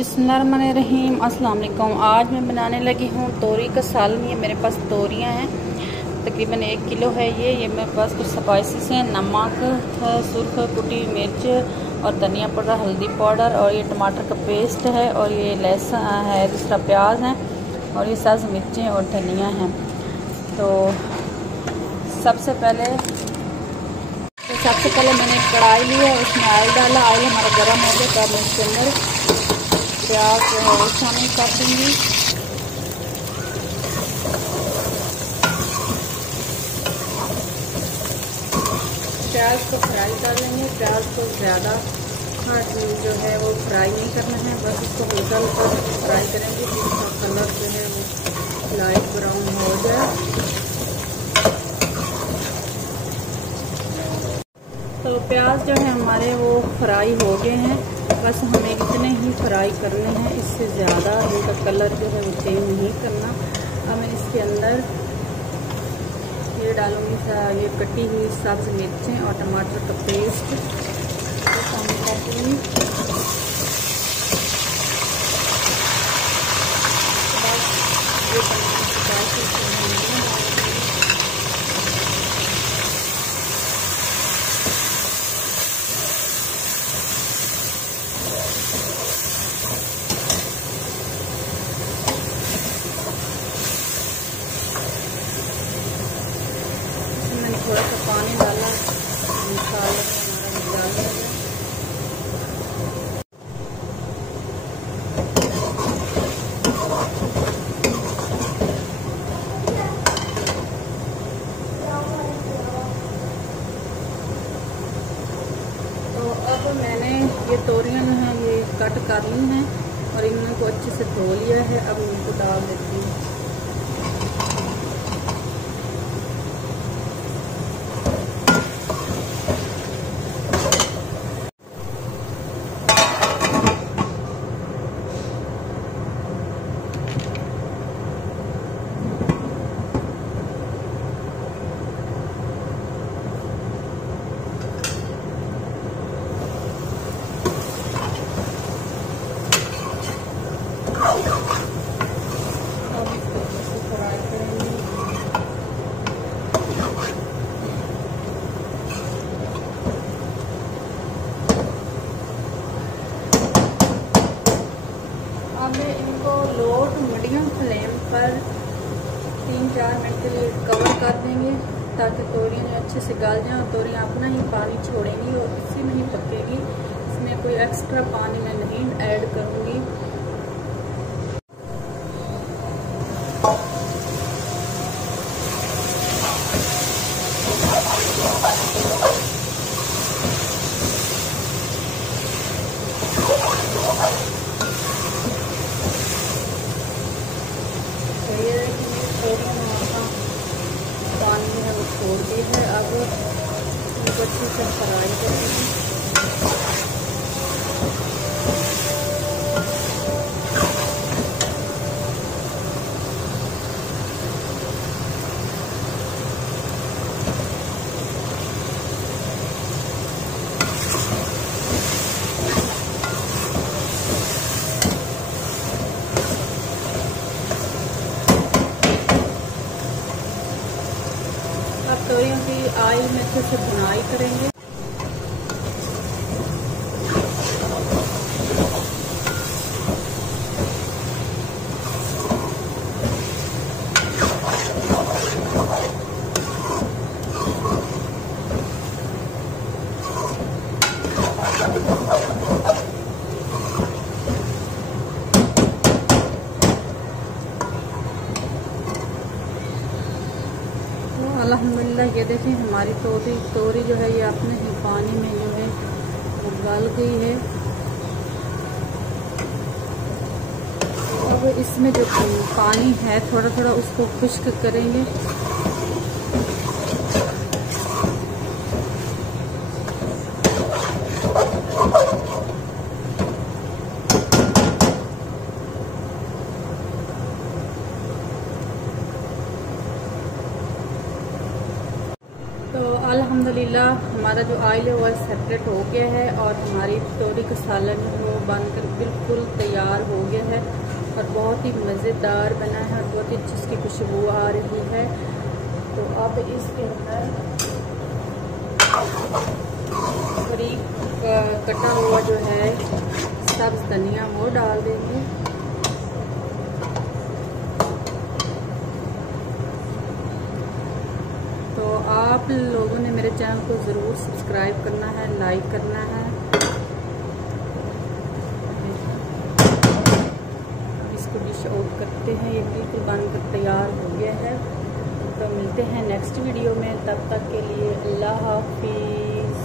बिस्मिल्लाहिर्रहमानिर्रहीम। अस्सलाम वालेकुम। आज मैं बनाने लगी हूँ तोरी का सालन। ये मेरे पास तोरियाँ हैं, तकरीबन 1 किलो है। ये मेरे पास कुछ स्पाइसेस हैं, नमक है, सुर्ख कुटी मिर्च और धनिया पाउडर, हल्दी पाउडर, और ये टमाटर का पेस्ट है, और ये लहसुन है, दूसरा प्याज है, और ये सब्ज़ मिर्चें और धनिया हैं। तो सबसे पहले मैंने एक कढ़ाई ली है, उसमें ऑयल डाला। ऑयल हमारा गर्म हो गया, तब मैं इसके अंदर प्याज जो है वो शामिल कर दूँगी। प्याज को फ्राई कर लेंगे। प्याज को ज़्यादा जो है वो फ्राई नहीं करना है, बस इसको हल्का हल्का फ्राई करेंगे जिसका कलर जो है वो लाइट ब्राउन हो जाए। तो प्याज जो है हमारे वो फ्राई हो गए हैं, बस हमें इतने ही फ्राई करने हैं, इससे ज़्यादा इनका कलर जो है वो चेंज नहीं करना। अब मैं इसके अंदर ये डालूँगी, ये कटी हुई सब्ज़ मिर्चें और टमाटर का पेस्ट शामिल कर दूँगी। थोड़ा सा पानी डाला, मसाला हमारा डाल दिया। तो अब मैंने ये तोरियां जो हैं ये कट कर ली हैं और इनको अच्छे से धो लिया है। अब इनको डाल देती हूँ। इनको लो टू मीडियम फ्लेम पर 3-4 मिनट के लिए कवर कर देंगे ताकि तोरियाँ अच्छे से गल जाएं और तोरियाँ अपना ही पानी छोड़ेंगी और इसी में ही पकेगी। इसमें कोई एक्स्ट्रा पानी मैं नहीं ऐड करूँगी। पानी जो है वो छोड़ दी है। अब इनको अच्छे से फ्राई करेंगे। तोरियों की ऑयल में अच्छे से भुनाई करेंगे। अल्हम्दुलिल्लाह ये देखें हमारी तोरी जो है ये अपने ही पानी में जो है वो गल गई है। अब इसमें जो पानी है थोड़ा थोड़ा उसको खुश्क करेंगे। तो अल्हम्दुलिल्लाह हमारा जो ऑयल है वो सेपरेट हो गया है और हमारी तोरी का सालन वो बनकर बिल्कुल तैयार हो गया है और बहुत ही मज़ेदार बना है और बहुत ही अच्छी इसकी खुशबू आ रही है। तो अब इसके अंदर बारीक कटा हुआ जो है सब्ज़ धनिया वो डाल देंगे। तो आप लोगों ने मेरे चैनल को ज़रूर सब्सक्राइब करना है, लाइक करना है। इसको डिश आउट करते हैं, ये बिल्कुल बनकर तैयार हो गया है। तो मिलते हैं नेक्स्ट वीडियो में, तब तक के लिए अल्लाह हाफिज़।